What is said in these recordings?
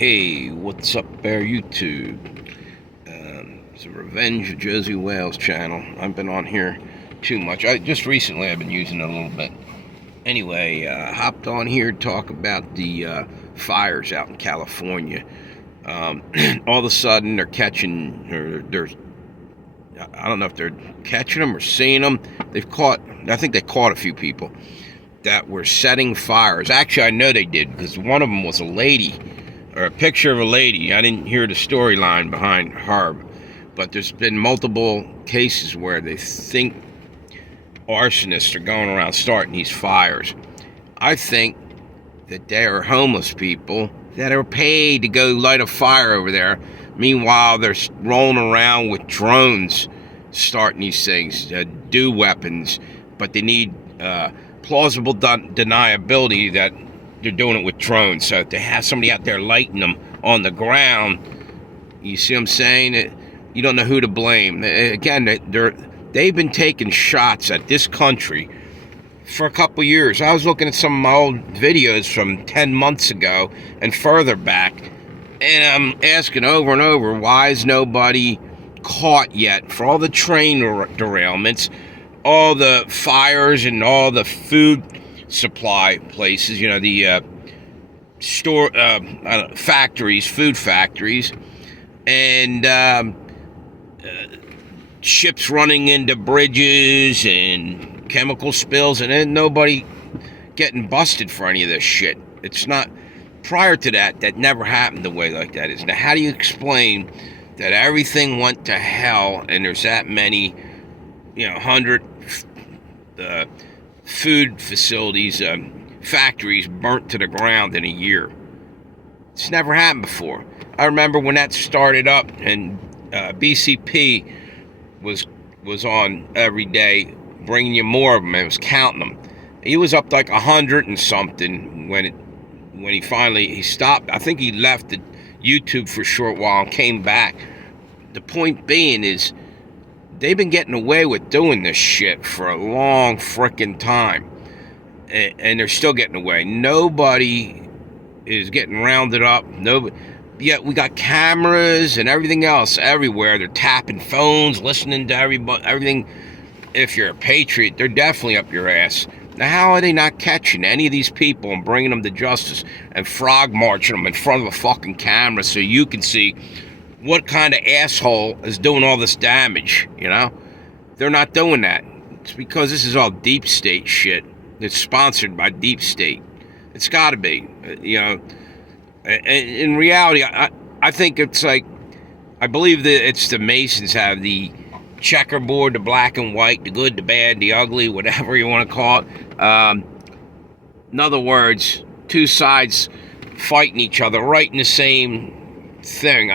Hey, what's up there, YouTube? It's a Revenge of Josie Wales channel. I've been on here too much. Just recently I've been using it a little bit. Anyway, hopped on here to talk about the fires out in California. All of a sudden they're catching, I don't know if they're catching them or seeing them. I think they caught a few people that were setting fires. Actually, I know they did, because one of them was a lady, or a picture of a lady. I didn't hear the storyline behind her, but there's been multiple cases where they think arsonists are going around starting these fires. I think that they are homeless people that are paid to go light a fire over there. Meanwhile, they're rolling around with drones starting these things, do weapons, but they need plausible deniability that they're doing it with drones. So if they have somebody out there lighting them on the ground, you see what I'm saying? You don't know who to blame. Again, they've been taking shots at this country for a couple years. I was looking at some of my old videos from 10 months ago and further back, and I'm asking over and over, why is nobody caught yet for all the train derailments, all the fires, and all the food supply places, the factories, food factories, and ships running into bridges and chemical spills, and then nobody getting busted for any of this shit. It's not, prior to that never happened the way like that is. Now, how do you explain that everything went to hell and there's that many, 100 food facilities, factories burnt to the ground in a year? It's never happened before. I remember when that started up, and BCP was on every day, bringing you more of them, and was counting them. He was up like 100 and something when he stopped. I think he left the YouTube for a short while and came back. The point being is, they've been getting away with doing this shit for a long frickin' time, and they're still getting away. Nobody is getting rounded up. Nobody. Yet we got cameras and everything else everywhere. They're tapping phones, listening to everything. If you're a patriot, they're definitely up your ass. Now, how are they not catching any of these people and bringing them to justice and frog marching them in front of a fucking camera so you can see what kind of asshole is doing all this damage? They're not doing that. It's because this is all deep state shit. It's sponsored by deep state. It's got to be. In reality, I think it's like, I believe that it's the Masons have the checkerboard, the black and white, the good, the bad, the ugly, whatever you want to call it. In other words, two sides fighting each other, right in the same thing.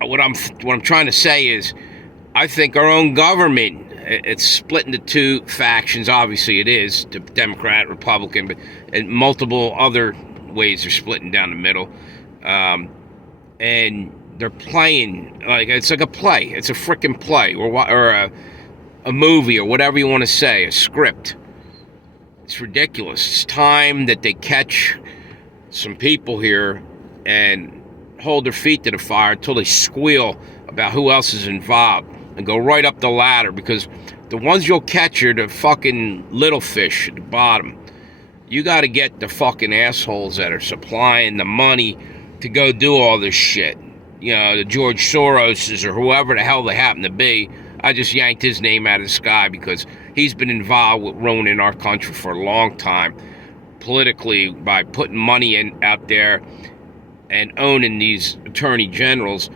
What I'm trying to say is, I think our own government, it's split into two factions. Obviously it is, the Democrat, Republican, but in multiple other ways they're splitting down the middle. And they're playing, like, it's like a play. It's a freaking play, or a movie, or whatever you want to say, a script. It's ridiculous. It's time that they catch some people here and hold their feet to the fire until they squeal about who else is involved, and go right up the ladder, because the ones you'll catch are the fucking little fish at the bottom. You got to get the fucking assholes that are supplying the money to go do all this shit. The George Soroses, or whoever the hell they happen to be. I just yanked his name out of the sky because he's been involved with ruining our country for a long time, politically, by putting money out there and owning these attorney generals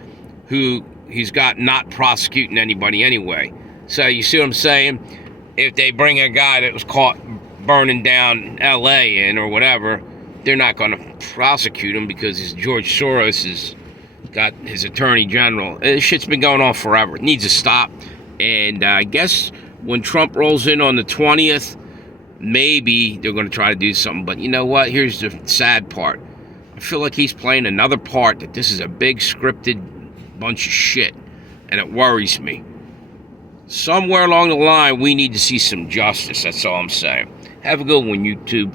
who he's got not prosecuting anybody anyway. So you see what I'm saying? If they bring a guy that was caught burning down LA or whatever, they're not going to prosecute him because George Soros has got his attorney general. This shit's been going on forever. It needs to stop. And I guess when Trump rolls in on the 20th, maybe they're going to try to do something. But you know what? Here's the sad part. I feel like he's playing another part, that this is a big scripted bunch of shit, and it worries me. Somewhere along the line, we need to see some justice. That's all I'm saying. Have a good one, YouTube.